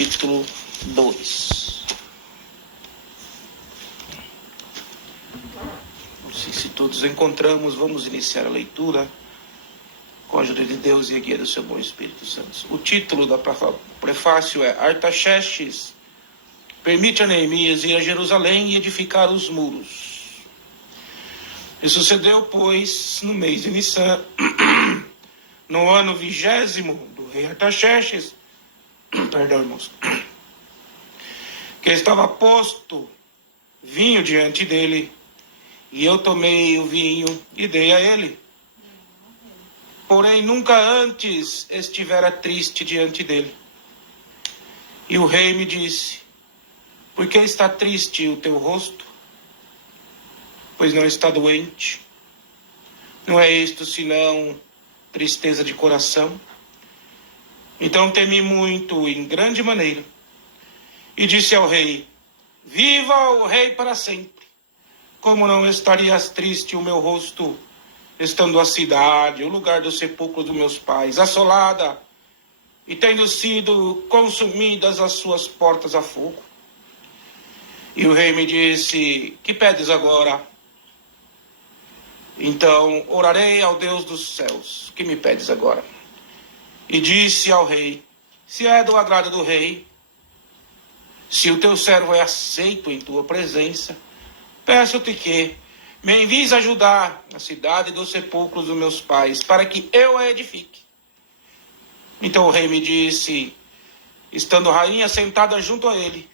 capítulo 2. Não sei se todos encontramos, vamos iniciar a leitura com a ajuda de Deus e a guia do seu bom Espírito Santo. O título do prefácio é Artaxerxes permite a Neemias ir a Jerusalém e edificar os muros. E sucedeu, pois, no mês de Nissan, no ano 20º do rei Artaxerxes, perdão, irmãos, que estava posto vinho diante dele, e eu tomei o vinho e dei a ele. Porém, nunca antes estivera triste diante dele. E o rei me disse: por que está triste o teu rosto? Pois não está doente. Não é isto senão tristeza de coração? Então temi muito, em grande maneira, e disse ao rei: viva o rei para sempre! Como não estarias triste o meu rosto, estando a cidade, o lugar do sepulcro dos meus pais, assolada, e tendo sido consumidas as suas portas a fogo? E o rei me disse: que pedes agora? Então orarei ao Deus dos céus. Que me pedes agora? E disse ao rei: se é do agrado do rei, se o teu servo é aceito em tua presença, peço-te que me envies ajudar a cidade dos sepulcros dos meus pais, para que eu a edifique. Então o rei me disse, estando a rainha sentada junto a ele: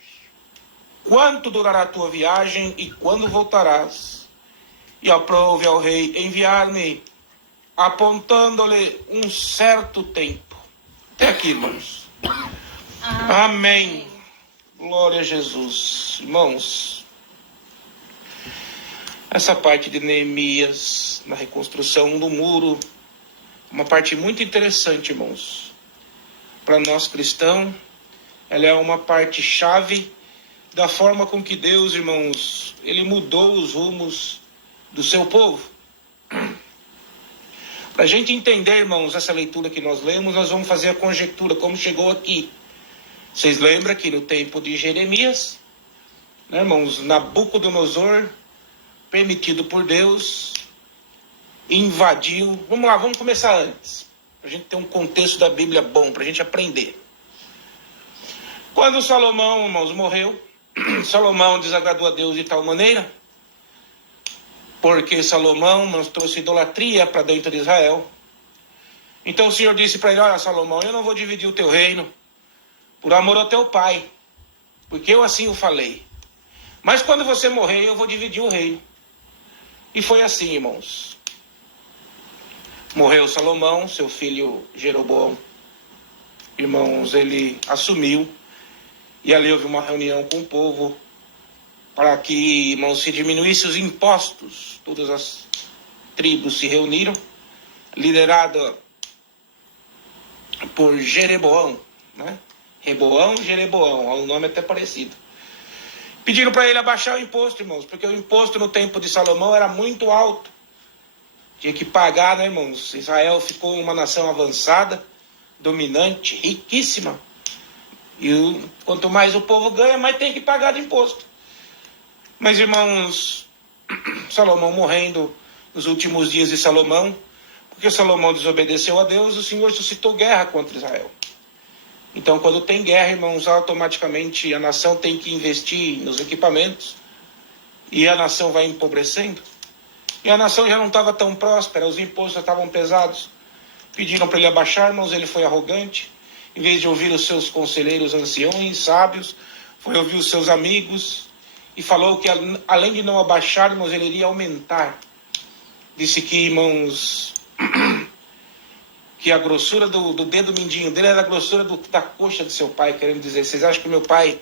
quanto durará a tua viagem e quando voltarás? E aprove ao rei enviar-me, apontando-lhe um certo tempo. Até aqui, irmãos. Amém. Glória a Jesus. Irmãos, essa parte de Neemias, na reconstrução do muro, uma parte muito interessante, irmãos. Para nós cristãos, ela é uma parte chave da forma com que Deus, irmãos, ele mudou os rumos do seu povo. Para a gente entender, irmãos, essa leitura que nós lemos, nós vamos fazer a conjectura, como chegou aqui. Vocês lembram que no tempo de Jeremias, né, irmãos, Nabucodonosor, permitido por Deus, invadiu. Vamos lá, vamos começar antes, para a gente ter um contexto da Bíblia bom, para a gente aprender. Quando Salomão, irmãos, morreu, Salomão desagradou a Deus de tal maneira, porque Salomão, irmãos, trouxe idolatria para dentro de Israel. Então o Senhor disse para ele: olha, Salomão, eu não vou dividir o teu reino por amor ao teu pai, porque eu assim o falei. Mas quando você morrer, eu vou dividir o reino. E foi assim, irmãos. Morreu Salomão, seu filho Jeroboão. Irmãos, ele assumiu. E ali houve uma reunião com o povo para que, irmãos, se diminuísse os impostos. Todas as tribos se reuniram, liderada por Jeroboão, né? Reboão, Jeroboão, o nome é até parecido. Pediram para ele abaixar o imposto, irmãos, porque o imposto no tempo de Salomão era muito alto. Tinha que pagar, né, irmãos? Israel ficou uma nação avançada, dominante, riquíssima. E quanto mais o povo ganha, mais tem que pagar de imposto. Mas, irmãos, Salomão morrendo nos últimos dias de Salomão, porque Salomão desobedeceu a Deus, o Senhor suscitou guerra contra Israel. Então, quando tem guerra, irmãos, automaticamente a nação tem que investir nos equipamentos e a nação vai empobrecendo. E a nação já não estava tão próspera, os impostos já estavam pesados. Pediram para ele abaixar, irmãos, ele foi arrogante. Em vez de ouvir os seus conselheiros anciões, sábios, foi ouvir os seus amigos e falou que, além de não abaixar, irmãos, ele iria aumentar. Disse que, irmãos, que a grossura do dedo mindinho dele era a grossura da coxa de seu pai, querendo dizer: vocês acham que meu pai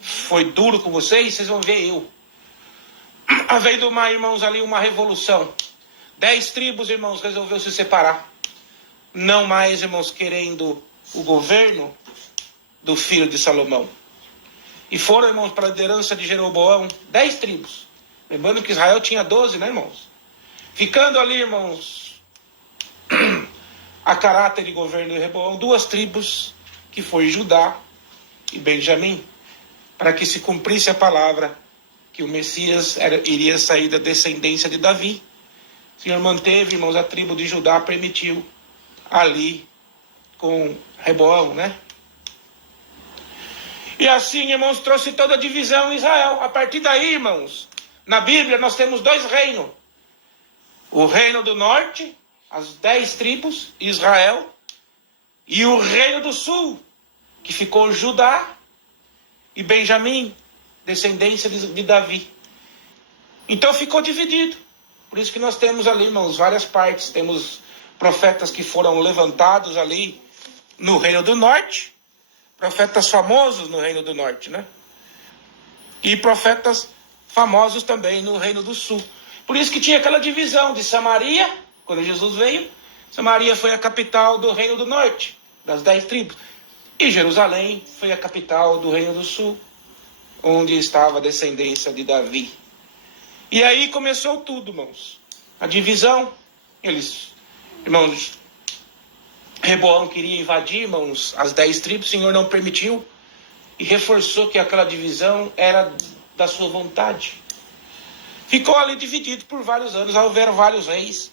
foi duro com vocês? Vocês vão ver eu. Havia do mar, irmãos, ali uma revolução. 10 tribos, irmãos, resolveu se separar. Não mais, irmãos, querendo o governo do filho de Salomão. E foram, irmãos, para a liderança de Jeroboão, 10 tribos. Lembrando que Israel tinha 12, né, irmãos? Ficando ali, irmãos, a caráter de governo de Jeroboão, 2 tribos, que foi Judá e Benjamim, para que se cumprisse a palavra que o Messias iria sair da descendência de Davi. O Senhor manteve, irmãos, a tribo de Judá, permitiu ali com Reboão, né? E assim, irmãos, trouxe toda a divisão em Israel. A partir daí, irmãos, na Bíblia nós temos 2 reinos. O reino do norte, as 10 tribos, Israel, e o reino do sul, que ficou Judá e Benjamim, descendência de Davi. Então ficou dividido. Por isso que nós temos ali, irmãos, várias partes. Temos profetas que foram levantados ali no reino do norte, profetas famosos no reino do norte, né? E profetas famosos também no reino do sul. Por isso que tinha aquela divisão de Samaria, quando Jesus veio. Samaria foi a capital do reino do norte, das 10 tribos. E Jerusalém foi a capital do reino do sul, onde estava a descendência de Davi. E aí começou tudo, irmãos. A divisão. Irmãos, Reboão queria invadir, irmãos, as 10 tribos. O Senhor não permitiu. E reforçou que aquela divisão era da sua vontade. Ficou ali dividido por vários anos. Houveram vários reis,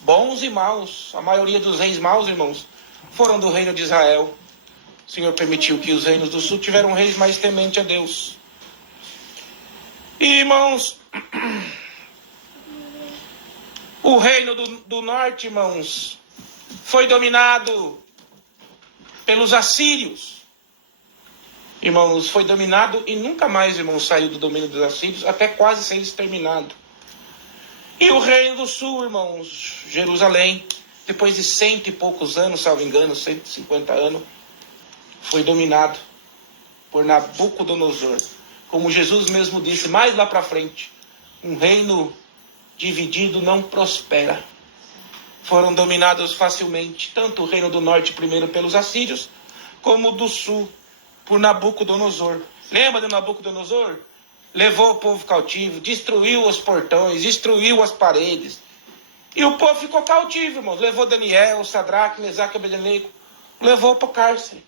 bons e maus. A maioria dos reis maus, irmãos, foram do reino de Israel. O Senhor permitiu que os reinos do sul tiveram reis mais tementes a Deus. E, irmãos, o reino do norte, irmãos, foi dominado pelos assírios. Irmãos, foi dominado e nunca mais, irmãos, saiu do domínio dos assírios, até quase ser exterminado. E o reino do sul, irmãos, Jerusalém, depois de 100 e poucos anos, salvo engano, 150 anos, foi dominado por Nabucodonosor. Como Jesus mesmo disse, mais lá para frente, um reino dividido não prospera. Foram dominados facilmente, tanto o reino do norte primeiro pelos assírios, como o do sul por Nabucodonosor. Lembra de Nabucodonosor? Levou o povo cativo, destruiu os portões, destruiu as paredes. E o povo ficou cativo, irmãos. Levou Daniel, Sadraque, Mesaque e Abednego. Levou para o cárcere.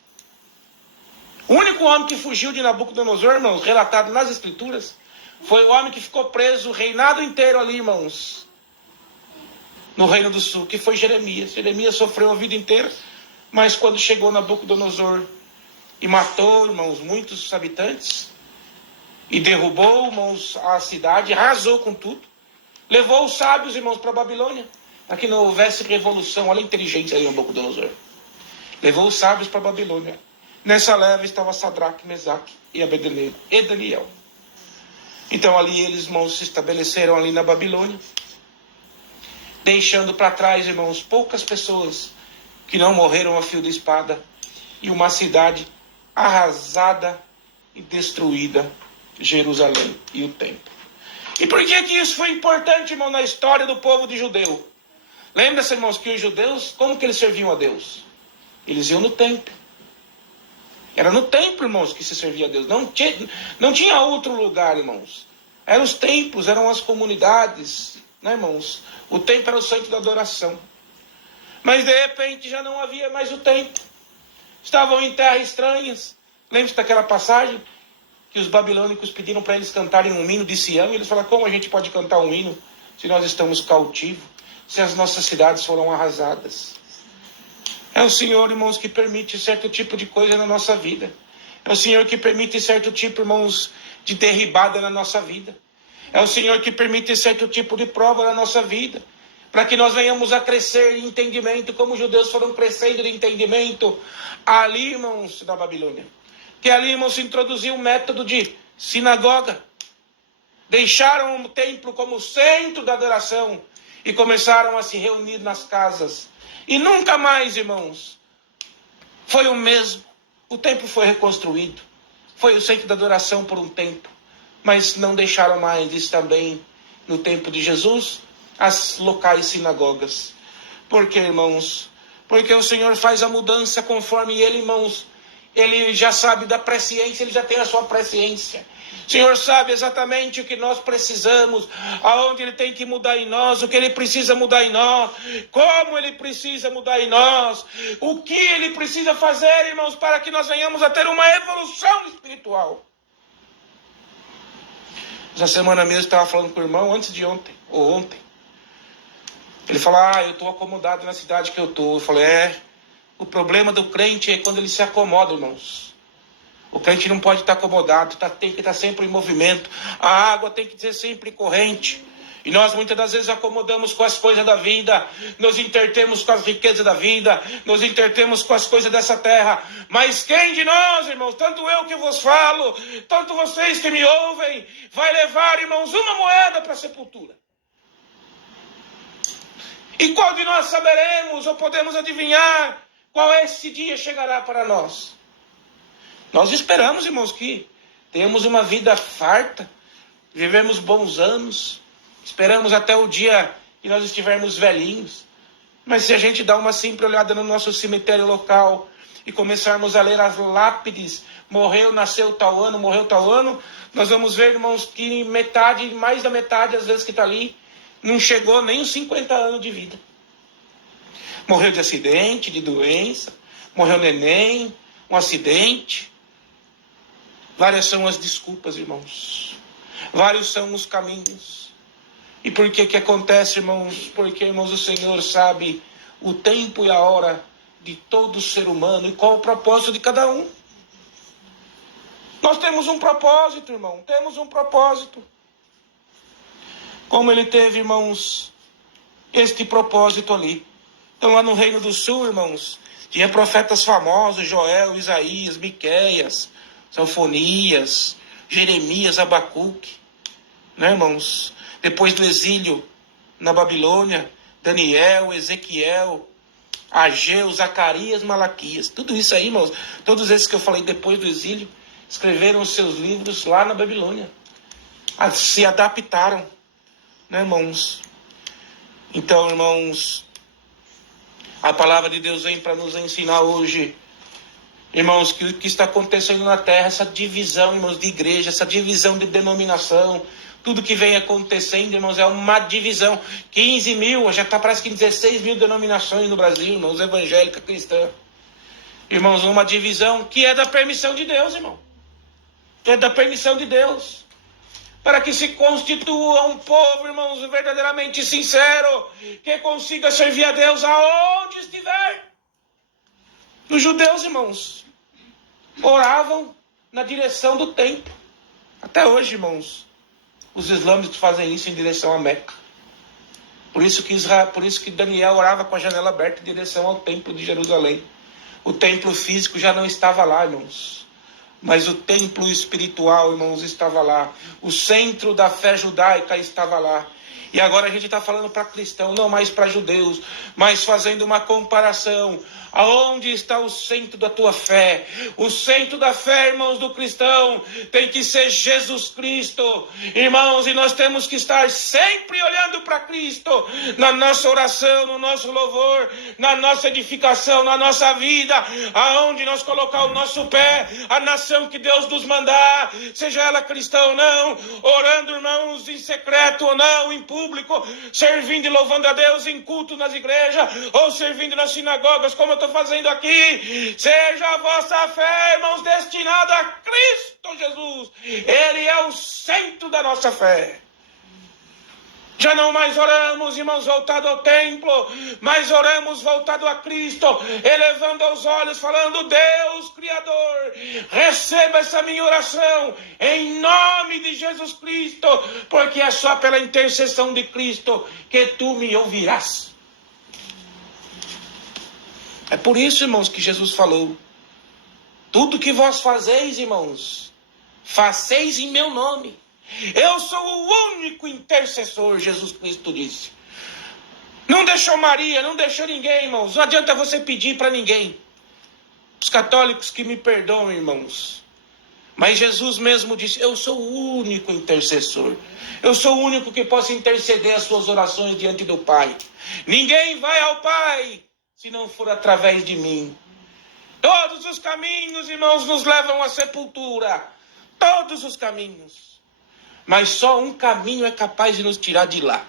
O único homem que fugiu de Nabucodonosor, irmãos, relatado nas escrituras, foi o homem que ficou preso o reinado inteiro ali, irmãos, no reino do sul, que foi Jeremias. Jeremias sofreu a vida inteira, mas quando chegou Nabucodonosor e matou, irmãos, muitos habitantes, e derrubou, irmãos, a cidade, arrasou com tudo, levou os sábios, irmãos, para a Babilônia, para que não houvesse revolução. Olha a inteligência aí, Nabucodonosor. Levou os sábios para a Babilônia. Nessa leva estava Sadraque, Mesaque e Abednego e Daniel. Então ali eles, irmãos, se estabeleceram ali na Babilônia, deixando para trás, irmãos, poucas pessoas que não morreram a fio de espada, e uma cidade arrasada e destruída, Jerusalém e o templo. E por que isso foi importante, irmão, na história do povo de judeu? Lembra-se, irmãos, que os judeus, como que eles serviam a Deus? Eles iam no templo. Era no templo, irmãos, que se servia a Deus. Não tinha outro lugar, irmãos. Eram os templos, eram as comunidades, né, irmãos? O templo era o centro da adoração. Mas, de repente, já não havia mais o templo. Estavam em terras estranhas. Lembra-se daquela passagem que os babilônicos pediram para eles cantarem um hino de Sião? E eles falaram, como a gente pode cantar um hino se nós estamos cautivos? Se as nossas cidades foram arrasadas? É o Senhor, irmãos, que permite certo tipo de coisa na nossa vida. É o Senhor que permite certo tipo, irmãos, de derribada na nossa vida. É o Senhor que permite certo tipo de prova na nossa vida, para que nós venhamos a crescer em entendimento, como os judeus foram crescendo de entendimento ali, irmãos, na Babilônia. Que ali, irmãos, se introduziu o método de sinagoga. Deixaram o templo como centro da adoração e começaram a se reunir nas casas. E nunca mais, irmãos, foi o mesmo. O templo foi reconstruído. Foi o centro da adoração por um tempo. Mas não deixaram mais isso também no tempo de Jesus, as locais sinagogas. Por quê, irmãos? Porque o Senhor faz a mudança conforme Ele, irmãos, Ele já sabe da presciência, Ele já tem a sua presciência. O Senhor sabe exatamente o que nós precisamos, aonde Ele tem que mudar em nós, o que Ele precisa mudar em nós, como Ele precisa mudar em nós, o que Ele precisa fazer, irmãos, para que nós venhamos a ter uma evolução espiritual. Essa semana mesmo eu estava falando com o irmão, antes de ontem, ou ontem. Ele falou, eu estou acomodado na cidade que eu estou. Eu falei, o problema do crente é quando ele se acomoda, irmãos. O crente não pode estar acomodado, tem que estar sempre em movimento. A água tem que ser sempre corrente. E nós muitas das vezes acomodamos com as coisas da vida, nos entretemos com as riquezas da vida, nos entretemos com as coisas dessa terra. Mas quem de nós, irmãos, tanto eu que vos falo, tanto vocês que me ouvem, vai levar, irmãos, uma moeda para a sepultura? E qual de nós saberemos ou podemos adivinhar qual esse dia chegará para nós? Nós esperamos, irmãos, que tenhamos uma vida farta, vivemos bons anos, esperamos até o dia que nós estivermos velhinhos. Mas se a gente dá uma simples olhada no nosso cemitério local e começarmos a ler as lápides, morreu, nasceu tal ano, nós vamos ver, irmãos, que mais da metade, às vezes que está ali, não chegou nem os 50 anos de vida. Morreu de acidente, de doença, morreu neném, um acidente. Várias são as desculpas, irmãos. Vários são os caminhos. E por que acontece, irmãos? Porque, irmãos, o Senhor sabe o tempo e a hora de todo ser humano e qual o propósito de cada um. Nós temos um propósito, irmão. Temos um propósito. Como ele teve, irmãos, este propósito ali. Então, lá no Reino do Sul, irmãos, tinha profetas famosos, Joel, Isaías, Miqueias, Sofonias, Jeremias, Abacuque, né, irmãos? Depois do exílio na Babilônia, Daniel, Ezequiel, Ageu, Zacarias, Malaquias. Tudo isso aí, irmãos, todos esses que eu falei depois do exílio, escreveram os seus livros lá na Babilônia. Se adaptaram, né, irmãos? Então, irmãos, a palavra de Deus vem para nos ensinar hoje, irmãos, que o que está acontecendo na terra, essa divisão, irmãos, de igreja, essa divisão de denominação, tudo que vem acontecendo, irmãos, é uma divisão. 15 mil, já está parece que 16 mil denominações no Brasil, irmãos, evangélica, cristã. Irmãos, uma divisão que é da permissão de Deus, irmão. É da permissão de Deus. Para que se constitua um povo, irmãos, verdadeiramente sincero, que consiga servir a Deus aonde estiver. Os judeus, irmãos, oravam na direção do templo. Até hoje, irmãos, os islâmicos fazem isso em direção a Meca. Por isso que Daniel orava com a janela aberta em direção ao templo de Jerusalém. O templo físico já não estava lá, irmãos. Mas o templo espiritual, irmãos, estava lá. O centro da fé judaica estava lá. E agora a gente está falando para cristão, não mais para judeus, mas fazendo uma comparação. Aonde está o centro da tua fé? O centro da fé, irmãos, do cristão tem que ser Jesus Cristo. Irmãos, e nós temos que estar sempre olhando para Cristo na nossa oração, no nosso louvor, na nossa edificação, na nossa vida, aonde nós colocar o nosso pé, a nação que Deus nos mandar, seja ela cristã ou não, orando, irmãos, em secreto ou não, em público, servindo e louvando a Deus em culto nas igrejas, ou servindo nas sinagogas, como eu estou fazendo aqui. Seja a vossa fé, irmãos, destinada a Cristo Jesus. Ele é o centro da nossa fé. Já não mais oramos, irmãos, voltado ao templo, mas oramos voltado a Cristo, elevando os olhos, falando: Deus Criador, receba essa minha oração, em nome de Jesus Cristo, porque é só pela intercessão de Cristo que tu me ouvirás. É por isso, irmãos, que Jesus falou: tudo que vós fazeis, irmãos, faceis em meu nome. Eu sou o único intercessor, Jesus Cristo disse. Não deixou Maria, não deixou ninguém, irmãos. Não adianta você pedir para ninguém. Os católicos que me perdoam, irmãos. Mas Jesus mesmo disse: eu sou o único intercessor. Eu sou o único que posso interceder as suas orações diante do Pai. Ninguém vai ao Pai se não for através de mim. Todos os caminhos, irmãos, nos levam à sepultura. todos os caminhos. Mas só um caminho é capaz de nos tirar de lá.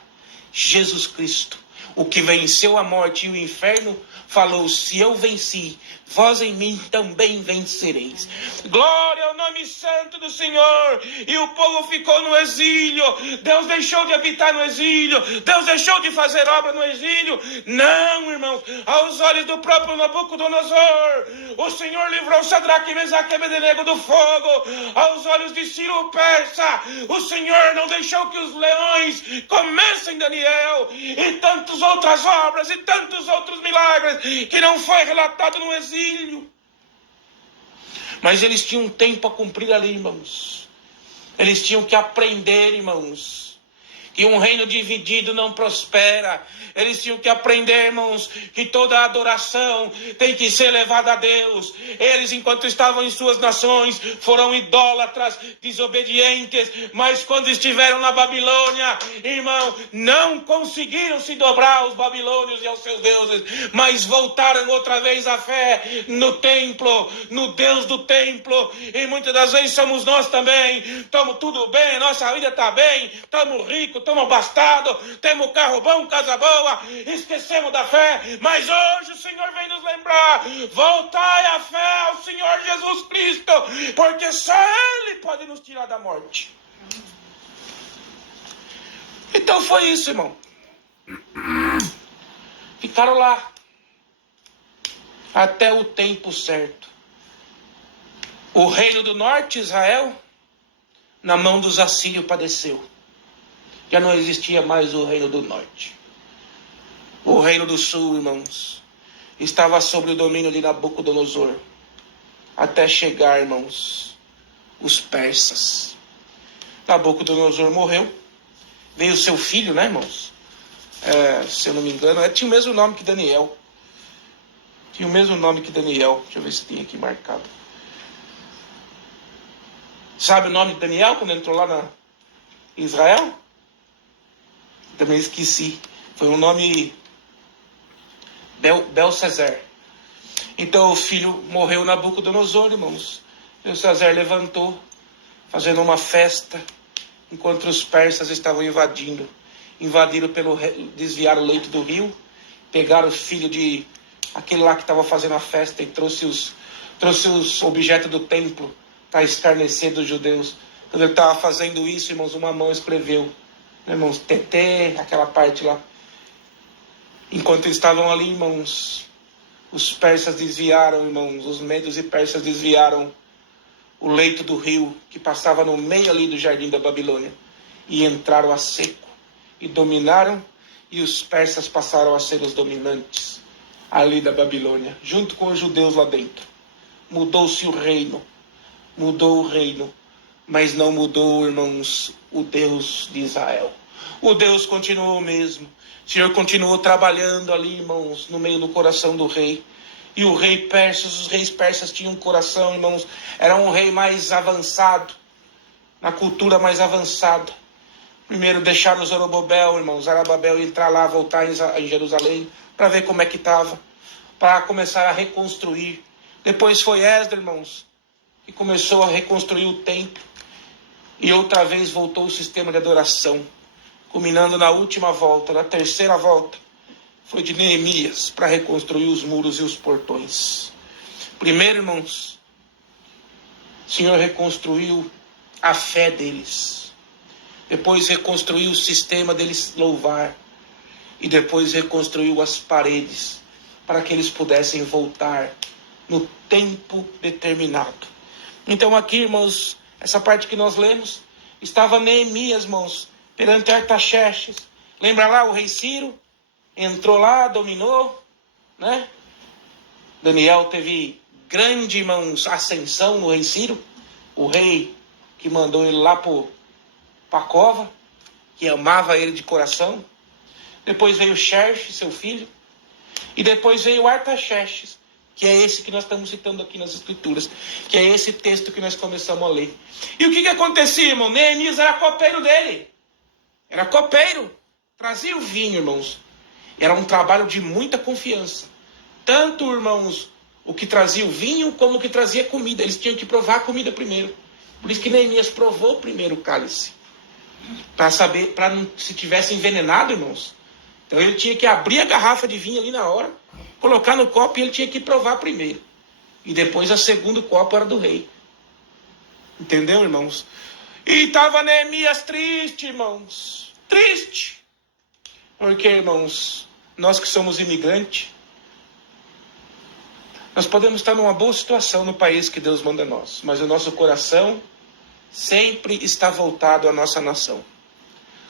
Jesus Cristo, o que venceu a morte e o inferno, falou: se eu venci, vós em mim também vencereis. Glória ao nome santo do Senhor. E o povo ficou no exílio. Deus deixou de habitar no exílio. Deus deixou de fazer obra no exílio. Não, irmãos. Aos olhos do próprio Nabucodonosor, o Senhor livrou Sadraque, Mesaque e Abednego do fogo. Aos olhos de Ciro o Persa, o Senhor não deixou que os leões comessem Daniel. E tantas outras obras e tantos outros milagres que não foi relatado no exílio. Mas eles tinham um tempo a cumprir ali, irmãos. Eles tinham que aprender, irmãos, que um reino dividido não prospera. Eles tinham que aprender, irmãos, que toda adoração tem que ser levada a Deus. Eles, enquanto estavam em suas nações, foram idólatras, desobedientes, mas quando estiveram na Babilônia, irmão, não conseguiram se dobrar aos babilônios e aos seus deuses, mas voltaram outra vez à fé no templo, no Deus do templo. E muitas das vezes somos nós também. Estamos tudo bem, nossa vida está bem, estamos ricos, estamos abastados, temos carro bom, casa boa, esquecemos da fé. Mas hoje o Senhor vem nos lembrar: voltai a fé ao Senhor Jesus Cristo, porque só Ele pode nos tirar da morte. Então foi isso, irmão. Ficaram lá até o tempo certo. O reino do norte, Israel, na mão dos assírios padeceu. Já não existia mais o reino do norte. O reino do sul, irmãos, estava sob o domínio de Nabucodonosor. Até chegar, irmãos, os persas. Nabucodonosor morreu. Veio seu filho, né, irmãos? Se eu não me engano, tinha o mesmo nome que Daniel. Tinha o mesmo nome que Daniel. Deixa eu ver se tem aqui marcado. Sabe o nome de Daniel quando entrou lá em Israel? Também esqueci. Foi um nome Belsazar. Então o filho morreu, Nabucodonosor, irmãos. Belsazar levantou, fazendo uma festa, enquanto os persas estavam invadindo. Desviaram o leito do rio, pegaram o filho de aquele lá que estava fazendo a festa e trouxe os objetos do templo para escarnecer dos judeus. Quando ele estava fazendo isso, irmãos, uma mão escreveu, irmãos, TT, aquela parte lá. Enquanto eles estavam ali, irmãos, os persas desviaram, irmãos, os medos e persas desviaram o leito do rio que passava no meio ali do jardim da Babilônia e entraram a seco e dominaram, e os persas passaram a ser os dominantes ali da Babilônia, junto com os judeus lá dentro. Mudou-se o reino, mas não mudou, irmãos, o Deus de Israel. O Deus continuou o mesmo. O Senhor continuou trabalhando ali, irmãos, no meio do coração do rei. E os reis persas tinham um coração, irmãos, era um rei mais avançado, na cultura mais avançada. Primeiro deixaram Zorobabel, irmãos, Zorobabel entrar lá, voltar em Jerusalém, para ver como é que estava, para começar a reconstruir. Depois foi Esdras, irmãos, que começou a reconstruir o templo. E outra vez voltou o sistema de adoração, culminando na última volta, na terceira volta, foi de Neemias, para reconstruir os muros e os portões. Primeiro, irmãos, o Senhor reconstruiu a fé deles. Depois reconstruiu o sistema deles louvar. E depois reconstruiu as paredes, para que eles pudessem voltar no tempo determinado. Então aqui, irmãos, essa parte que nós lemos, estava Neemias, irmãos, perante Artaxerxes. Lembra lá o rei Ciro? Entrou lá, dominou, né? Daniel teve grande, irmãos, ascensão no rei Ciro. O rei que mandou ele lá para a cova, que amava ele de coração. Depois veio Xerxes, seu filho. E depois veio Artaxerxes, que é esse que nós estamos citando aqui nas Escrituras, que é esse texto que nós começamos a ler. E o que acontecia, irmão? Neemias era copeiro dele. Era copeiro. Trazia o vinho, irmãos. Era um trabalho de muita confiança. Tanto, irmãos, o que trazia o vinho, como o que trazia comida. Eles tinham que provar a comida primeiro. Por isso que Neemias provou o primeiro cálice. Para saber, para não se tivesse envenenado, irmãos. Então ele tinha que abrir a garrafa de vinho ali na hora, colocar no copo e ele tinha que provar primeiro. E depois a segundo copo era do rei. Entendeu, irmãos? E estava Neemias triste, irmãos. Triste. Porque, irmãos, nós que somos imigrantes, nós podemos estar numa boa situação no país que Deus manda a nós, mas o nosso coração sempre está voltado à nossa nação.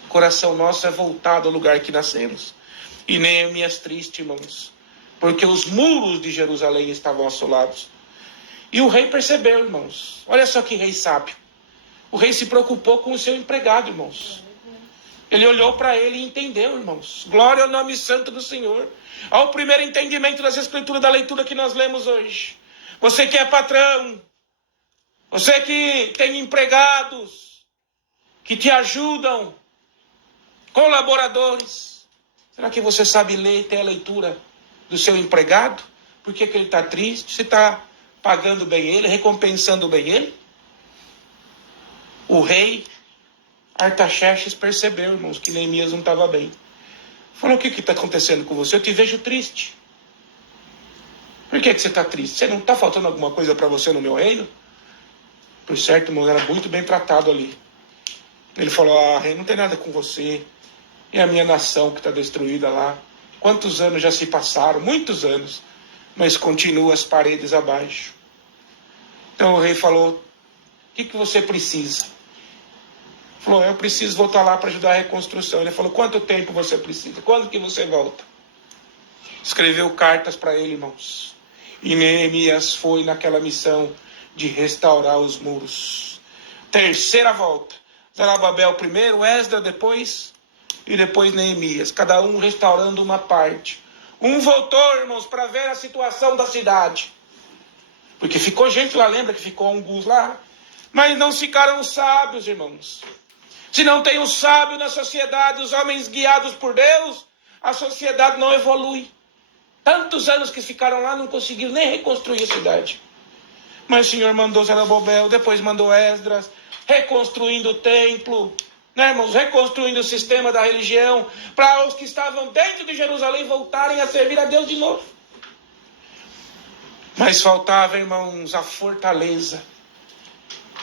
O coração nosso é voltado ao lugar que nascemos. E Neemias triste, irmãos, porque os muros de Jerusalém estavam assolados. E o rei percebeu, irmãos. Olha só que rei sábio. O rei se preocupou com o seu empregado, irmãos. Ele olhou para ele e entendeu, irmãos. Glória ao nome santo do Senhor. Ao primeiro entendimento das escrituras, da leitura que nós lemos hoje. Você que é patrão, você que tem empregados, que te ajudam, colaboradores. Será que você sabe ler e ter a leitura do seu empregado? Por que ele está triste? Você está pagando bem ele, recompensando bem ele? O rei Artaxerxes percebeu, irmãos, que Neemias não estava bem. Falou: o que está acontecendo com você? Eu te vejo triste. Por que você está triste? Você não está faltando alguma coisa para você no meu reino? Por certo, irmão, era muito bem tratado ali. Ele falou: rei, não tem nada com você. E a minha nação que está destruída lá. Quantos anos já se passaram? Muitos anos. Mas continua as paredes abaixo. Então o rei falou: o que você precisa? Falou: eu preciso voltar lá para ajudar a reconstrução. Ele falou: quanto tempo você precisa? Quando que você volta? Escreveu cartas para ele, irmãos. E Neemias foi naquela missão de restaurar os muros. Terceira volta. Zorobabel primeiro, Esdras depois, e depois Neemias. Cada um restaurando uma parte. Um voltou, irmãos, para ver a situação da cidade. Porque ficou gente lá, lembra que ficou alguns lá? Mas não ficaram sábios, irmãos. Se não tem um sábio na sociedade, os homens guiados por Deus, a sociedade não evolui. Tantos anos que ficaram lá, não conseguiram nem reconstruir a cidade. Mas o Senhor mandou Zorobabel, depois mandou Esdras, reconstruindo o templo, né, irmãos? Reconstruindo o sistema da religião, para os que estavam dentro de Jerusalém voltarem a servir a Deus de novo. Mas faltava, irmãos, a fortaleza.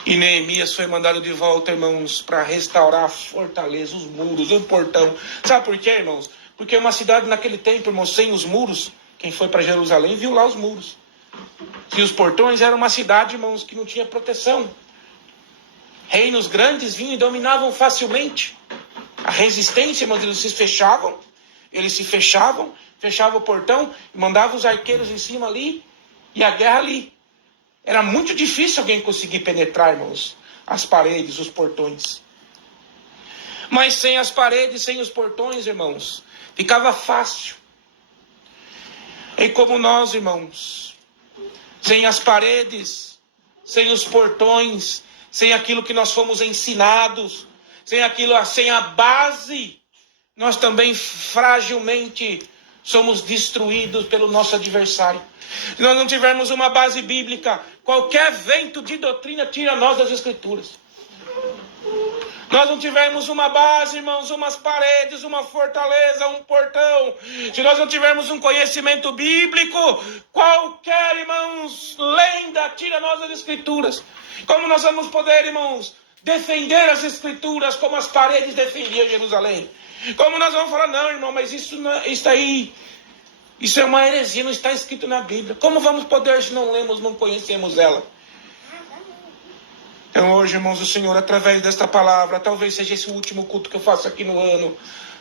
E Neemias foi mandado de volta, irmãos, para restaurar a fortaleza, os muros, o portão. Sabe por quê, irmãos? Porque uma cidade naquele tempo, irmãos, sem os muros, quem foi para Jerusalém viu lá os muros. E os portões eram uma cidade, irmãos, que não tinha proteção. Reinos grandes vinham e dominavam facilmente. A resistência, irmãos, eles se fechavam, fechavam o portão, e mandavam os arqueiros em cima ali, e a guerra ali. Era muito difícil alguém conseguir penetrar, irmãos, as paredes, os portões. Mas sem as paredes, sem os portões, irmãos, ficava fácil. E como nós, irmãos, sem as paredes, sem os portões, sem aquilo que nós fomos ensinados, sem a base, nós também fragilmente somos destruídos pelo nosso adversário. Se nós não tivermos uma base bíblica, qualquer vento de doutrina tira nós das Escrituras. Nós não tivermos uma base, irmãos, umas paredes, uma fortaleza, um portão. Se nós não tivermos um conhecimento bíblico, qualquer, irmãos, lenda tira nós das Escrituras. Como nós vamos poder, irmãos, defender as Escrituras como as paredes defendiam Jerusalém? Como nós vamos falar: não, irmão, mas isso é uma heresia, não está escrito na Bíblia. Como vamos poder se não lemos, não conhecemos ela? Então hoje, irmãos, o Senhor, através desta palavra, talvez seja esse o último culto que eu faço aqui no ano,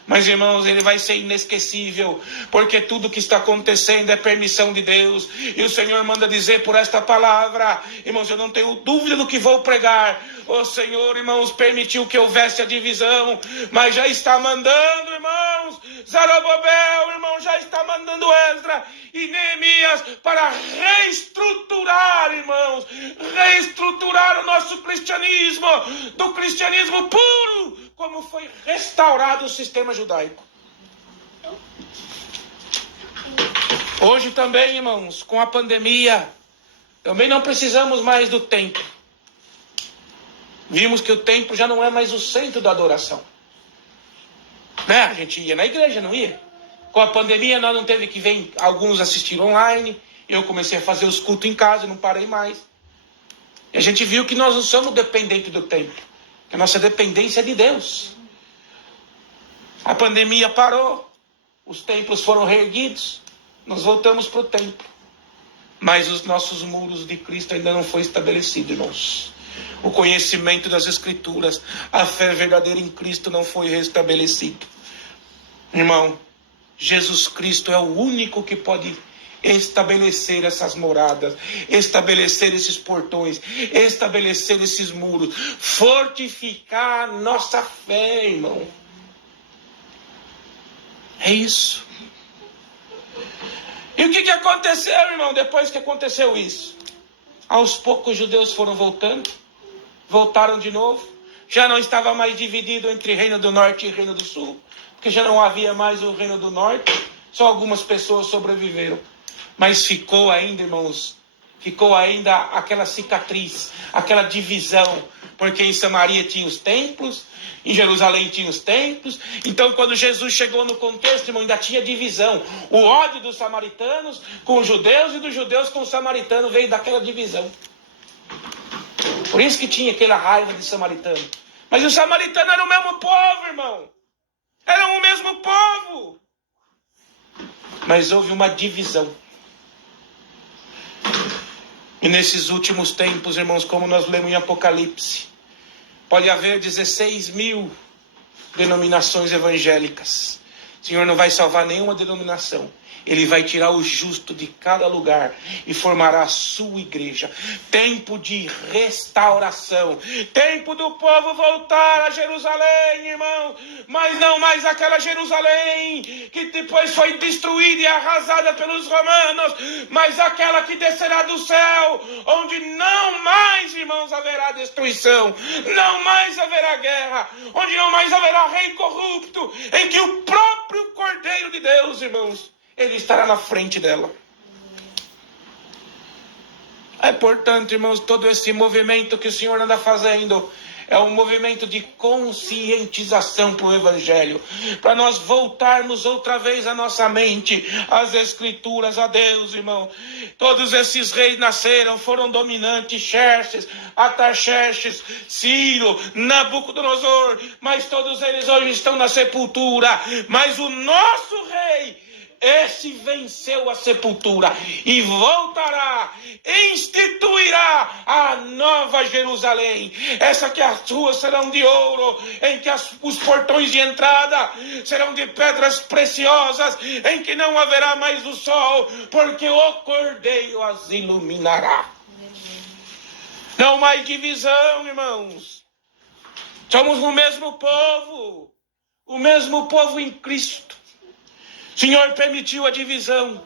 mas, irmãos, ele vai ser inesquecível, porque tudo que está acontecendo é permissão de Deus, e o Senhor manda dizer por esta palavra, irmãos, eu não tenho dúvida do que vou pregar. O Senhor, irmãos, permitiu que houvesse a divisão, mas já está mandando, irmãos, Zorobabel, irmão, já está mandando Esdras e Neemias para reestruturar, irmãos, reestruturar o nosso cristianismo, do cristianismo puro, como foi restaurado o sistema judaico. Hoje também, irmãos, com a pandemia, também não precisamos mais do templo. Vimos que o templo já não é mais o centro da adoração. Né? A gente ia na igreja, não ia? Com a pandemia, nós não teve que vir alguns assistir online. Eu comecei a fazer os cultos em casa, não parei mais. E a gente viu que nós não somos dependentes do templo. Que a nossa dependência é de Deus. A pandemia parou. Os templos foram reerguidos. Nós voltamos para o templo. Mas os nossos muros de Cristo ainda não foi estabelecido, irmãos. O conhecimento das Escrituras, a fé verdadeira em Cristo não foi restabelecido. Irmão, Jesus Cristo é o único que pode estabelecer essas moradas, estabelecer esses portões, estabelecer esses muros, fortificar a nossa fé, irmão. É isso. E o que aconteceu, irmão, depois que aconteceu isso? Aos poucos os judeus foram voltando, voltaram de novo, já não estava mais dividido entre Reino do Norte e Reino do Sul, porque já não havia mais o Reino do Norte, só algumas pessoas sobreviveram. Mas ficou ainda, irmãos, ficou ainda aquela cicatriz, aquela divisão, porque em Samaria tinha os templos, em Jerusalém tinha os templos. Então, quando Jesus chegou no contexto, irmão, ainda tinha divisão. O ódio dos samaritanos com os judeus e dos judeus com os samaritanos veio daquela divisão. Por isso que tinha aquela raiva de samaritano. Mas os samaritanos eram o mesmo povo, irmão. Eram o mesmo povo. Mas houve uma divisão. E nesses últimos tempos, irmãos, como nós lemos em Apocalipse, pode haver 16 mil denominações evangélicas. O Senhor não vai salvar nenhuma denominação. Ele vai tirar o justo de cada lugar e formará a sua igreja. Tempo de restauração. Tempo do povo voltar a Jerusalém, irmão. Mas não mais aquela Jerusalém que depois foi destruída e arrasada pelos romanos. Mas aquela que descerá do céu, onde não mais, irmãos, haverá destruição. Não mais haverá guerra. Onde não mais haverá rei corrupto. Em que o próprio Cordeiro de Deus, irmãos, ele estará na frente dela. Portanto, irmãos, todo esse movimento que o Senhor anda fazendo é um movimento de conscientização para o Evangelho, para nós voltarmos outra vez a nossa mente às Escrituras, a Deus, irmão. Todos esses reis nasceram, foram dominantes, Xerxes, Artaxerxes, Ciro, Nabucodonosor, mas todos eles hoje estão na sepultura. Mas o nosso rei, esse venceu a sepultura e voltará, instituirá a nova Jerusalém. Essa que as ruas serão de ouro, em que os portões de entrada serão de pedras preciosas, em que não haverá mais o sol, porque o Cordeiro as iluminará. Não mais divisão, irmãos. Somos o mesmo povo em Cristo. O Senhor permitiu a divisão.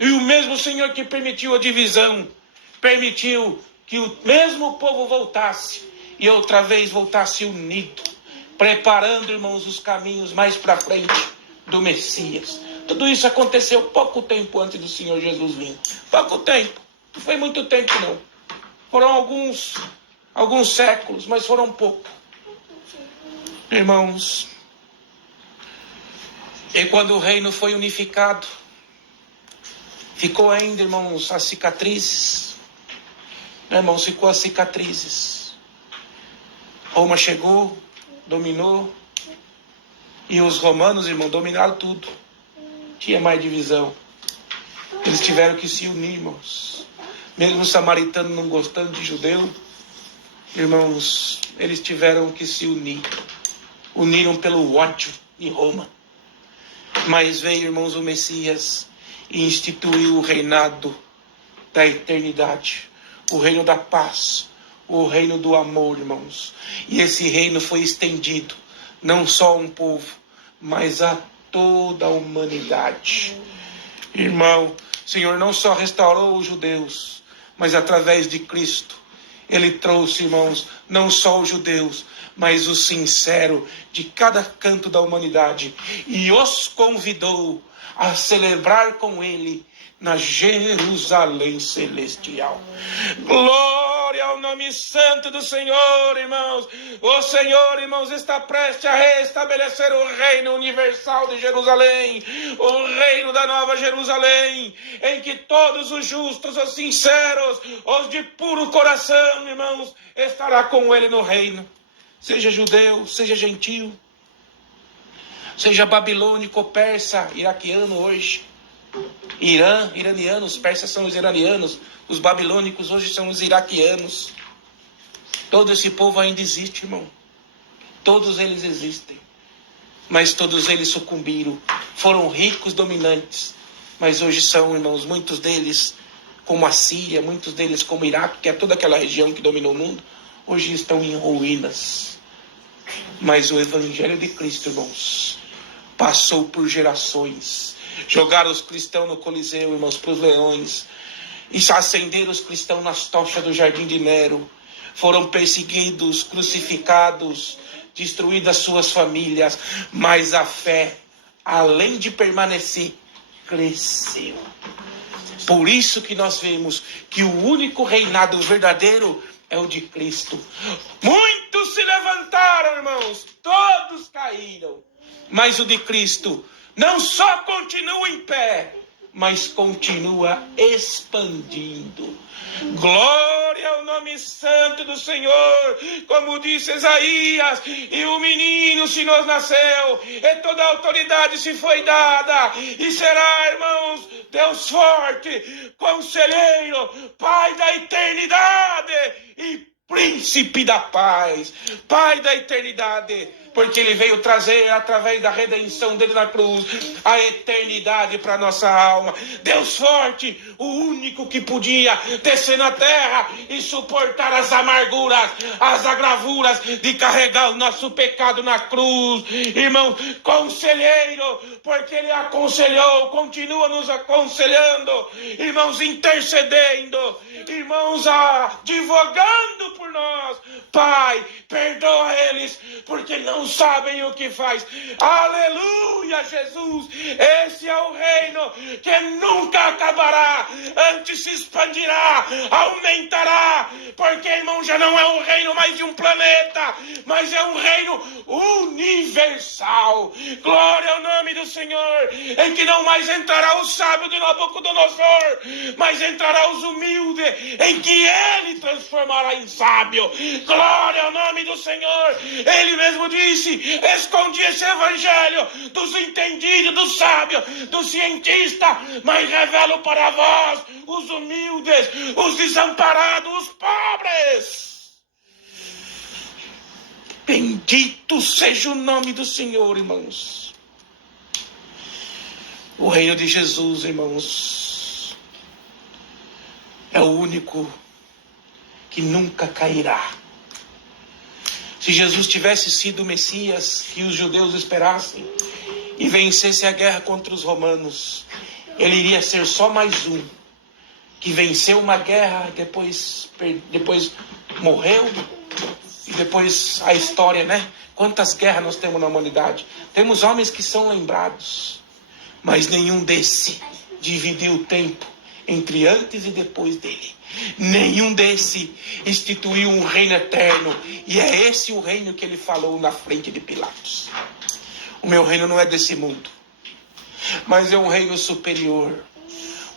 E o mesmo Senhor que permitiu a divisão, permitiu que o mesmo povo voltasse. E outra vez voltasse unido. Preparando, irmãos, os caminhos mais para frente do Messias. Tudo isso aconteceu pouco tempo antes do Senhor Jesus vir. Pouco tempo. Não foi muito tempo, não. Foram alguns séculos, mas foram pouco. Irmãos, e quando o reino foi unificado, ficou ainda, irmãos, as cicatrizes. Irmãos, ficou as cicatrizes. Roma chegou, dominou. E os romanos, irmãos, dominaram tudo. Tinha mais divisão. Eles tiveram que se unir, irmãos. Mesmo os samaritanos não gostando de judeu, irmãos, eles tiveram que se unir. Uniram pelo ódio de Roma. Mas veio, irmãos, o Messias e instituiu o reinado da eternidade, o reino da paz, o reino do amor, irmãos. E esse reino foi estendido, não só a um povo, mas a toda a humanidade. Irmão, o Senhor não só restaurou os judeus, mas através de Cristo, Ele trouxe, irmãos, não só os judeus, mas o sincero de cada canto da humanidade, e os convidou a celebrar com Ele na Jerusalém celestial. Glória Glória ao nome santo do Senhor, irmãos. O Senhor, irmãos, está prestes a restabelecer o reino universal de Jerusalém, o reino da Nova Jerusalém, em que todos os justos, os sinceros, os de puro coração, irmãos, estará com ele no reino. Seja judeu, seja gentil, seja babilônico, persa, iraquiano hoje. Irã, iraniano, os persas são os iranianos, os babilônicos hoje são os iraquianos. Todo esse povo ainda existe, irmão. Todos eles existem. Mas todos eles sucumbiram. Foram ricos, dominantes. Mas hoje são, irmãos, muitos deles, como a Síria, muitos deles como o Iraque, que é toda aquela região que dominou o mundo, hoje estão em ruínas. Mas o Evangelho de Cristo, irmãos, passou por gerações. Jogaram os cristãos no Coliseu, irmãos, para os leões. E acenderam os cristãos nas tochas do Jardim de Nero. Foram perseguidos, crucificados, destruídas suas famílias. Mas a fé, além de permanecer, cresceu. Por isso que nós vemos que o único reinado verdadeiro é o de Cristo. Muitos se levantaram, irmãos, todos caíram. Mas o de Cristo não só continua em pé, mas continua expandindo. Glória ao nome santo do Senhor, como disse Isaías, e o menino se nos nasceu, e toda a autoridade se foi dada, e será, irmãos, Deus forte, conselheiro, Pai da eternidade e Príncipe da paz, Pai da eternidade, porque Ele veio trazer, através da redenção dele na cruz, a eternidade para a nossa alma. Deus forte, o único que podia descer na terra e suportar as amarguras, as agravuras de carregar o nosso pecado na cruz. Irmão, conselheiro, porque Ele aconselhou, continua nos aconselhando, irmãos, intercedendo, irmãos, advogando por nós. Pai, perdoa eles, porque não sabem o que faz. Aleluia, Jesus. Esse é o reino que nunca acabará, antes se expandirá, aumentará, porque, irmão, já não é um reino mais de um planeta, mas é um reino universal. Glória ao nome do Senhor, em que não mais entrará o sábio de Nabucodonosor, mas entrará os humildes, em que Ele transformará em sábio. Glória ao nome do Senhor. Ele mesmo disse: escondi esse evangelho dos entendidos, dos sábios, dos cientistas, mas revelo para vós, os humildes, os desamparados, os pobres. Bendito seja o nome do Senhor, irmãos. O reino de Jesus, irmãos, é o único que nunca cairá. Se Jesus tivesse sido o Messias que os judeus esperassem e vencesse a guerra contra os romanos, ele iria ser só mais um que venceu uma guerra, depois morreu, e depois a história, né? Quantas guerras nós temos na humanidade? Temos homens que são lembrados, mas nenhum desse dividiu o tempo entre antes e depois dele. Nenhum desse instituiu um reino eterno, e é esse o reino que ele falou na frente de Pilatos. O meu reino não é desse mundo, mas é um reino superior.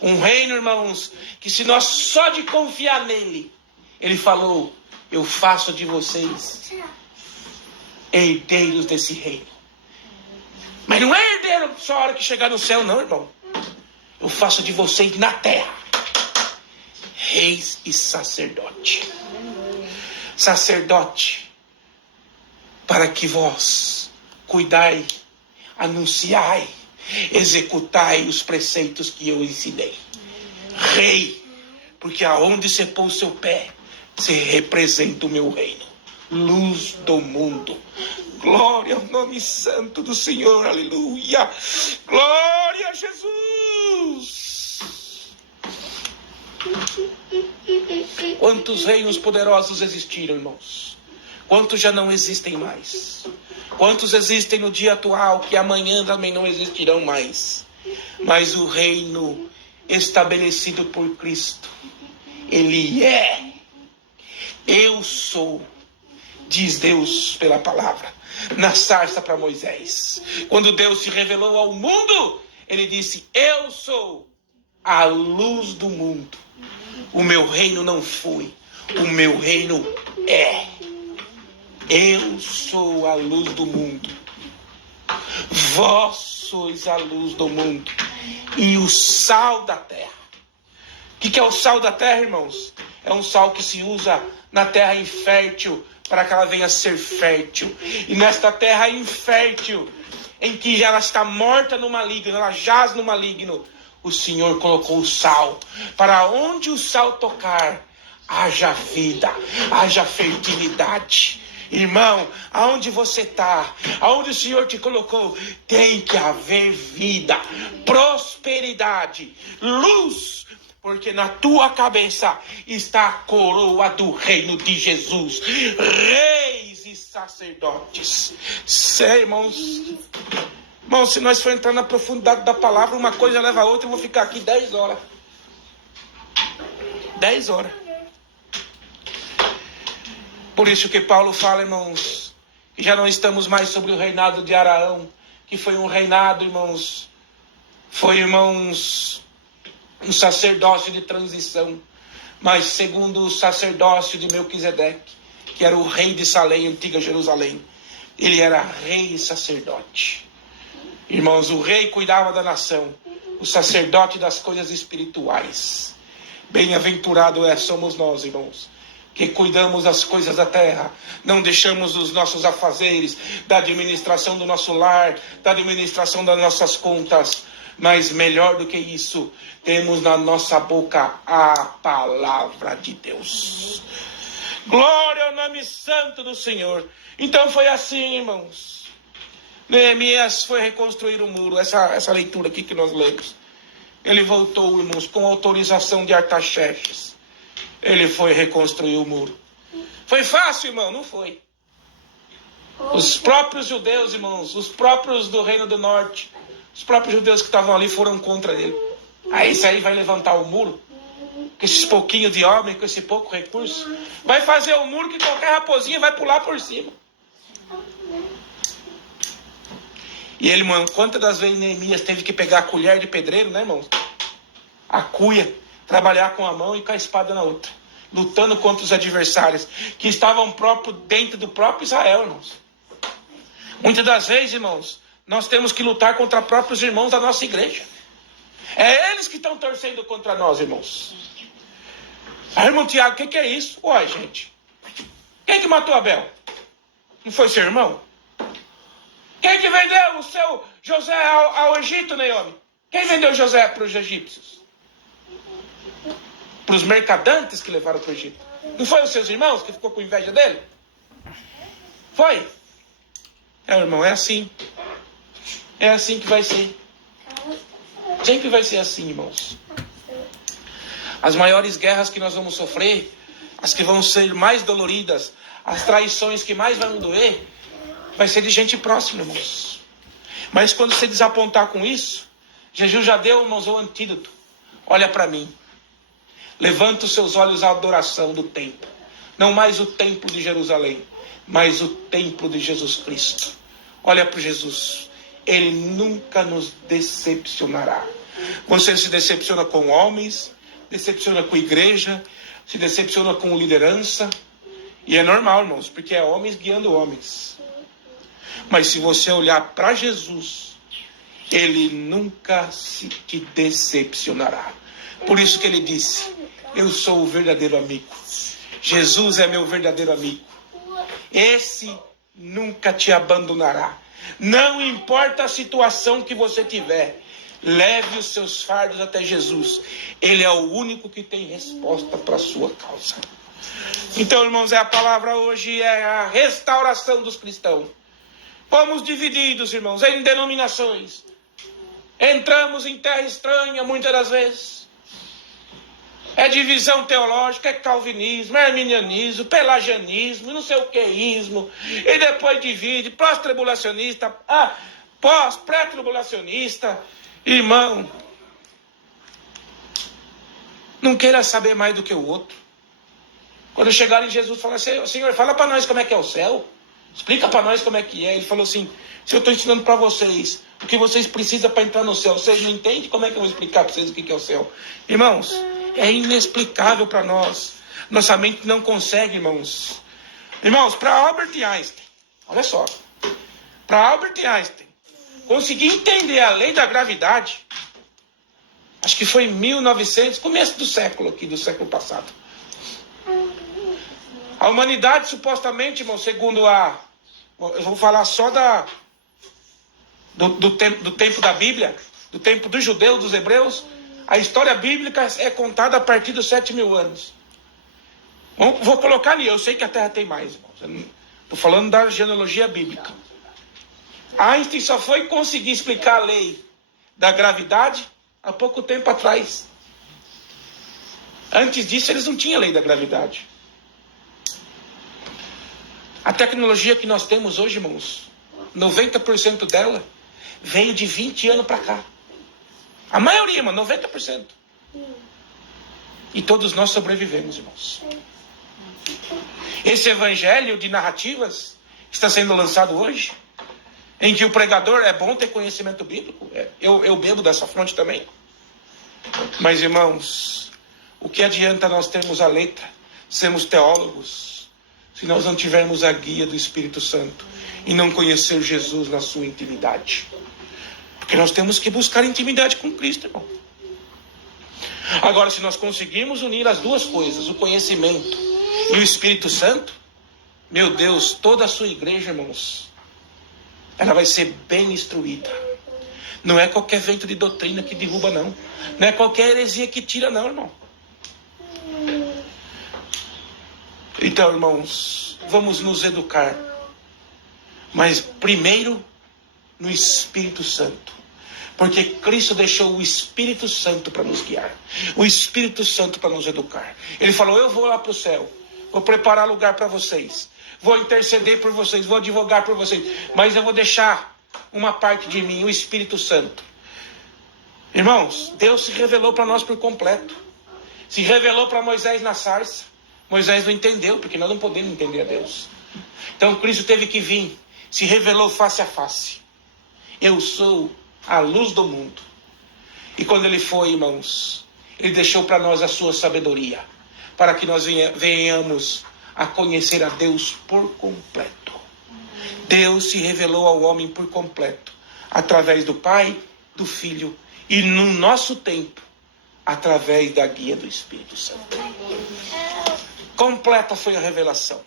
Um reino, irmãos, que se nós só de confiar nele, ele falou: eu faço de vocês herdeiros desse reino. Mas não é herdeiro só a hora que chegar no céu, não, irmão. Eu faço de vocês na terra reis e sacerdote. Sacerdote, para que vós cuidai, anunciai, executai os preceitos que eu ensinei. Rei, porque aonde você pôr o seu pé, você representa o meu reino. Luz do mundo. Glória ao nome santo do Senhor, aleluia. Glória a Jesus. Quantos reinos poderosos existiram, irmãos? Quantos já não existem mais? Quantos existem no dia atual que amanhã também não existirão mais? Mas o reino estabelecido por Cristo, ele é Eu sou, diz Deus pela palavra, na sarça para Moisés. Quando Deus se revelou ao mundo, ele disse: eu sou a luz do mundo. O meu reino não foi, o meu reino é. Eu sou a luz do mundo. Vós sois a luz do mundo e o sal da terra. O que é o sal da terra, irmãos? É um sal que se usa na terra infértil para que ela venha a ser fértil. E nesta terra infértil, em que ela está morta no maligno, ela jaz no maligno, o Senhor colocou o sal. Para onde o sal tocar, haja vida, haja fertilidade. Irmão, aonde você está, aonde o Senhor te colocou, tem que haver vida, prosperidade, luz, porque na tua cabeça está a coroa do reino de Jesus, reis e sacerdotes. Irmãos, se nós for entrar na profundidade da palavra, uma coisa leva a outra, eu vou ficar aqui 10 horas. 10 horas. Por isso que Paulo fala, irmãos, que já não estamos mais sobre o reinado de Araão, que foi um reinado, irmãos, um sacerdócio de transição, mas segundo o sacerdócio de Melquisedeque, que era o rei de Salém, antiga Jerusalém, ele era rei e sacerdote. Irmãos, o rei cuidava da nação, o sacerdote das coisas espirituais. Bem-aventurado somos nós, irmãos, que cuidamos das coisas da terra, não deixamos os nossos afazeres, da administração do nosso lar, da administração das nossas contas, mas melhor do que isso, temos na nossa boca a palavra de Deus. Glória ao nome santo do Senhor. Então foi assim, irmãos. Neemias foi reconstruir o muro, essa leitura aqui que nós lemos. Ele voltou, irmãos, com autorização de Artaxerxes. Ele foi reconstruir o muro. Foi fácil, irmão? Não foi. Os próprios judeus, irmãos, os próprios do Reino do Norte, os próprios judeus que estavam ali foram contra ele. Aí isso aí vai levantar o muro, com esses pouquinhos de homem, com esse pouco recurso. Vai fazer o muro que qualquer raposinha vai pular por cima. E ele, mano, quantas das vezes Neemias teve que pegar a colher de pedreiro, né, irmãos? A cuia, trabalhar com a mão e com a espada na outra, lutando contra os adversários que estavam dentro do próprio Israel, irmãos. Muitas das vezes, irmãos, nós temos que lutar contra próprios irmãos da nossa igreja. É eles que estão torcendo contra nós, irmãos. Ah, irmão Tiago, o que é isso? Uai, gente, quem que matou Abel? Não foi seu irmão? Quem que vendeu o seu José ao Egito, Naomi? Quem vendeu José para os egípcios? Para os mercadantes que levaram para o Egito. Não foi os seus irmãos que ficou com inveja dele? Foi? Irmão, é assim. É assim que vai ser. Sempre vai ser assim, irmãos. As maiores guerras que nós vamos sofrer, as que vão ser mais doloridas, as traições que mais vão doer, vai ser de gente próxima, irmãos. Mas quando você desapontar com isso, Jesus já deu, irmãos, o antídoto. Olha para mim. Levanta os seus olhos à adoração do templo. Não mais o templo de Jerusalém, mas o templo de Jesus Cristo. Olha para Jesus. Ele nunca nos decepcionará. Você se decepciona com homens, decepciona com a igreja, se decepciona com liderança. E é normal, irmãos, porque é homens guiando homens. Mas se você olhar para Jesus, ele nunca te decepcionará. Por isso que ele disse: eu sou o verdadeiro amigo. Jesus é meu verdadeiro amigo. Esse nunca te abandonará. Não importa a situação que você tiver, leve os seus fardos até Jesus. Ele é o único que tem resposta para a sua causa. Então, irmãos, a palavra hoje é a restauração dos cristãos. Fomos divididos, irmãos, em denominações. Entramos em terra estranha muitas das vezes. É divisão teológica, é calvinismo, é arminianismo, pelagianismo, não sei o queísmo. E depois divide, pós-tribulacionista, pré-tribulacionista. Irmão, não queira saber mais do que o outro. Quando chegaram em Jesus, falaram assim: Senhor, fala para nós como é que é o céu. Explica para nós como é que é. Ele falou assim: se eu estou ensinando para vocês o que vocês precisam para entrar no céu, vocês não entendem? Como é que eu vou explicar para vocês o que é o céu? Irmãos, é inexplicável para nós. Nossa mente não consegue, irmãos. Irmãos, para Albert Einstein, olha só, para Albert Einstein conseguir entender a lei da gravidade, acho que foi em 1900, começo do século aqui, do século passado. A humanidade, supostamente, irmão, segundo eu vou falar só do tempo da Bíblia, do tempo dos judeus, dos hebreus, a história bíblica é contada a partir dos 7.000 anos. Vou colocar ali, eu sei que a Terra tem mais, irmãos. Estou falando da genealogia bíblica. Einstein só foi conseguir explicar a lei da gravidade há pouco tempo atrás. Antes disso, eles não tinham lei da gravidade. A tecnologia que nós temos hoje, irmãos, 90% dela veio de 20 anos para cá. A maioria, mano, 90%. E todos nós sobrevivemos, irmãos. Esse evangelho de narrativas que está sendo lançado hoje, em que o pregador é bom ter conhecimento bíblico, eu bebo dessa fonte também. Mas, irmãos, o que adianta nós termos a letra, sermos teólogos, se nós não tivermos a guia do Espírito Santo e não conhecer Jesus na sua intimidade? Porque nós temos que buscar intimidade com Cristo, irmão. Agora, se nós conseguirmos unir as duas coisas, o conhecimento e o Espírito Santo, meu Deus, toda a sua igreja, irmãos, ela vai ser bem instruída. Não é qualquer vento de doutrina que derruba, não. Não é qualquer heresia que tira, não, irmão. Então, irmãos, vamos nos educar. Mas primeiro no Espírito Santo. Porque Cristo deixou o Espírito Santo para nos guiar. O Espírito Santo para nos educar. Ele falou: eu vou lá para o céu. Vou preparar lugar para vocês. Vou interceder por vocês. Vou advogar por vocês. Mas eu vou deixar uma parte de mim, o Espírito Santo. Irmãos, Deus se revelou para nós por completo. Se revelou para Moisés na sarça. Moisés não entendeu, porque nós não podemos entender a Deus. Então Cristo teve que vir. Se revelou face a face. Eu sou a luz do mundo. E quando ele foi, irmãos, ele deixou para nós a sua sabedoria, para que nós venhamos a conhecer a Deus por completo. Deus se revelou ao homem por completo, através do Pai, do Filho e no nosso tempo, através da guia do Espírito Santo. Completa foi a revelação.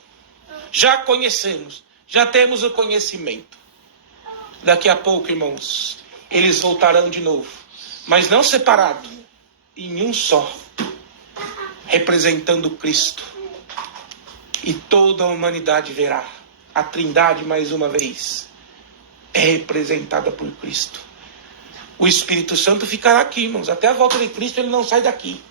Já conhecemos, já temos o conhecimento. Daqui a pouco, irmãos, eles voltarão de novo, mas não separado, em um só, representando Cristo. E toda a humanidade verá a Trindade mais uma vez é representada por Cristo. O Espírito Santo ficará aqui, irmãos, até a volta de Cristo. Ele não sai daqui.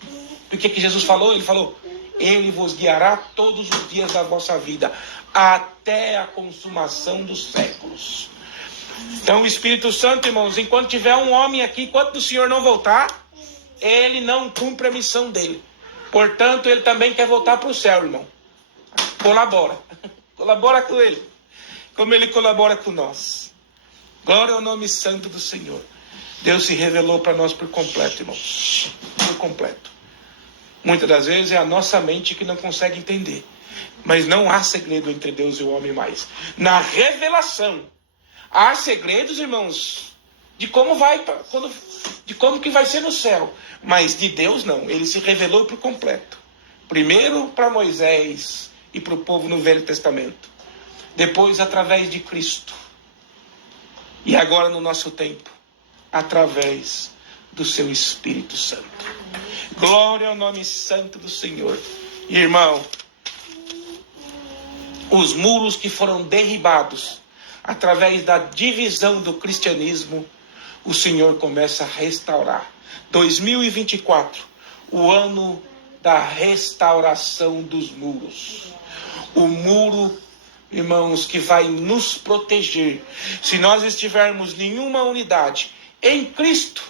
O que Jesus falou? Ele falou: ele vos guiará todos os dias da vossa vida, até a consumação dos séculos. Então o Espírito Santo, irmãos, enquanto tiver um homem aqui, enquanto o Senhor não voltar, ele não cumpre a missão dele. Portanto, ele também quer voltar para o céu, irmão. Colabora. Colabora com ele, como ele colabora com nós. Glória ao nome santo do Senhor. Deus se revelou para nós por completo, irmãos. Por completo. Muitas das vezes é a nossa mente que não consegue entender. Mas não há segredo entre Deus e o homem mais. Na revelação, há segredos, irmãos, de como que vai ser no céu. Mas de Deus não. Ele se revelou por completo. Primeiro para Moisés e para o povo no Velho Testamento. Depois através de Cristo. E agora no nosso tempo, através do seu Espírito Santo. Glória ao nome santo do Senhor. Irmão, os muros que foram derribados através da divisão do cristianismo, o Senhor começa a restaurar. 2024, o ano da restauração dos muros. O muro, irmãos, que vai nos proteger. Se nós estivermos em uma unidade em Cristo,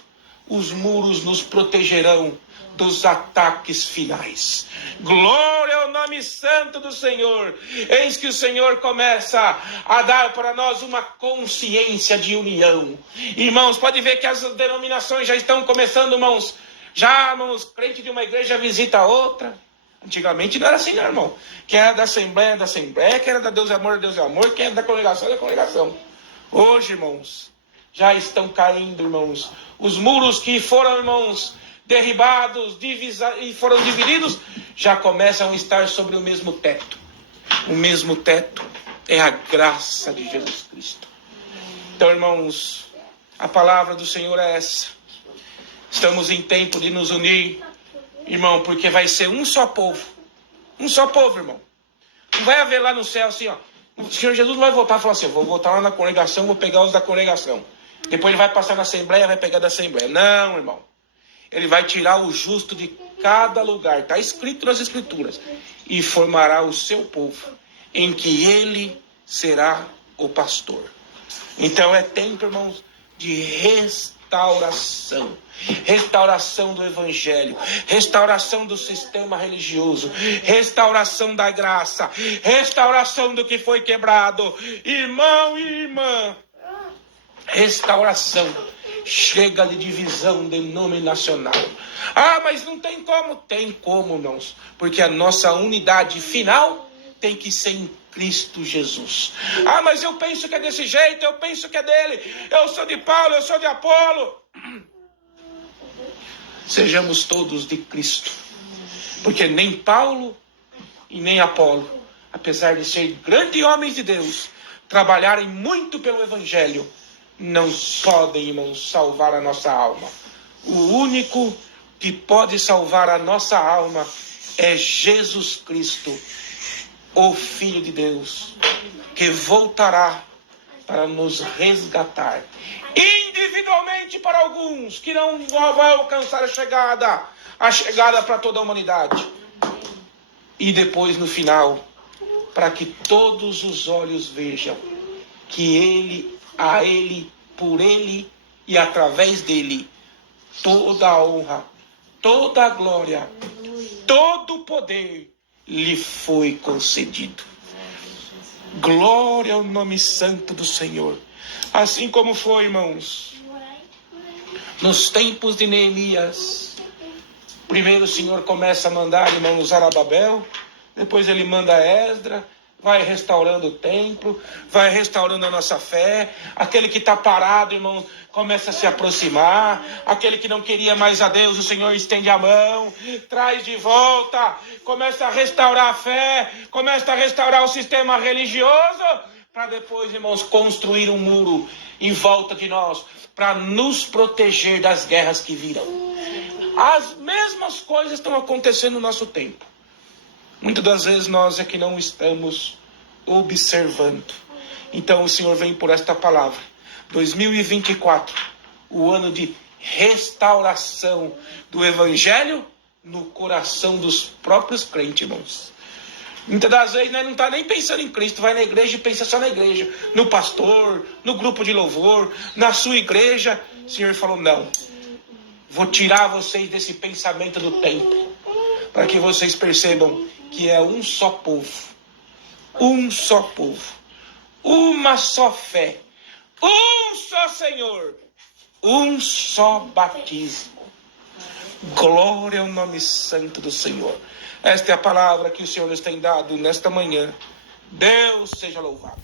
os muros nos protegerão dos ataques finais. Glória ao nome nome santo do Senhor. Eis que o Senhor começa a dar para nós uma consciência de união. Irmãos, pode ver que as denominações já estão começando, irmãos. Já, irmãos, crente de uma igreja visita a outra. Antigamente não era assim, não, irmão. Quem era da Assembleia, da Assembleia. Quem era da Deus é Amor, Deus é Amor. Quem era da congregação, da congregação. Hoje, irmãos, já estão caindo, irmãos. Os muros que foram, irmãos, derribados e foram divididos, já começam a estar sobre o mesmo teto. O mesmo teto é a graça de Jesus Cristo. Então, irmãos, a palavra do Senhor é essa. Estamos em tempo de nos unir, irmão, porque vai ser um só povo. Um só povo, irmão. Não vai haver lá no céu assim, ó. O Senhor Jesus não vai voltar e falar assim, vou voltar lá na congregação, vou pegar os da congregação. Depois ele vai passar na Assembleia, vai pegar da Assembleia. Não, irmão. Ele vai tirar o justo de cada lugar. Está escrito nas Escrituras. E formará o seu povo, em que ele será o pastor. Então é tempo, irmãos, de restauração. Restauração do Evangelho, restauração do sistema religioso, restauração da graça, restauração do que foi quebrado. Irmão e irmã, restauração. Chega de divisão denominacional. Ah, mas não tem como. Tem como, irmãos, porque a nossa unidade final tem que ser em Cristo Jesus. Ah, mas eu penso que é desse jeito, eu penso que é dele, eu sou de Paulo, eu sou de Apolo. Sejamos todos de Cristo, porque nem Paulo e nem Apolo, apesar de serem grandes homens de Deus, trabalharem muito pelo Evangelho, não podem, irmãos, salvar a nossa alma. O único que pode salvar a nossa alma é Jesus Cristo, o Filho de Deus, que voltará para nos resgatar. Individualmente para alguns que não vão alcançar a chegada para toda a humanidade. E depois no final, para que todos os olhos vejam que ele, a ele, por ele e através dele, toda a honra, toda a glória, todo o poder lhe foi concedido. Glória ao nome santo do Senhor. Assim como foi, irmãos, nos tempos de Neemias. Primeiro o Senhor começa a mandar, irmãos, Zorobabel. Depois ele manda Esdras. Vai restaurando o templo, vai restaurando a nossa fé. Aquele que está parado, irmão, começa a se aproximar. Aquele que não queria mais a Deus, o Senhor estende a mão, traz de volta, começa a restaurar a fé, começa a restaurar o sistema religioso, para depois, irmãos, construir um muro em volta de nós, para nos proteger das guerras que virão. As mesmas coisas estão acontecendo no nosso tempo. Muitas das vezes nós é que não estamos observando. Então o Senhor vem por esta palavra. 2024, o ano de restauração do Evangelho no coração dos próprios crentes, irmãos. Muitas das vezes nós não está nem pensando em Cristo, vai na igreja e pensa só na igreja, no pastor, no grupo de louvor, na sua igreja. O Senhor falou, não, vou tirar vocês desse pensamento do templo, para que vocês percebam que é um só povo, uma só fé, um só Senhor, um só batismo. Glória ao nome santo do Senhor. Esta é a palavra que o Senhor nos tem dado nesta manhã. Deus seja louvado.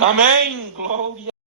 Amém. Glória.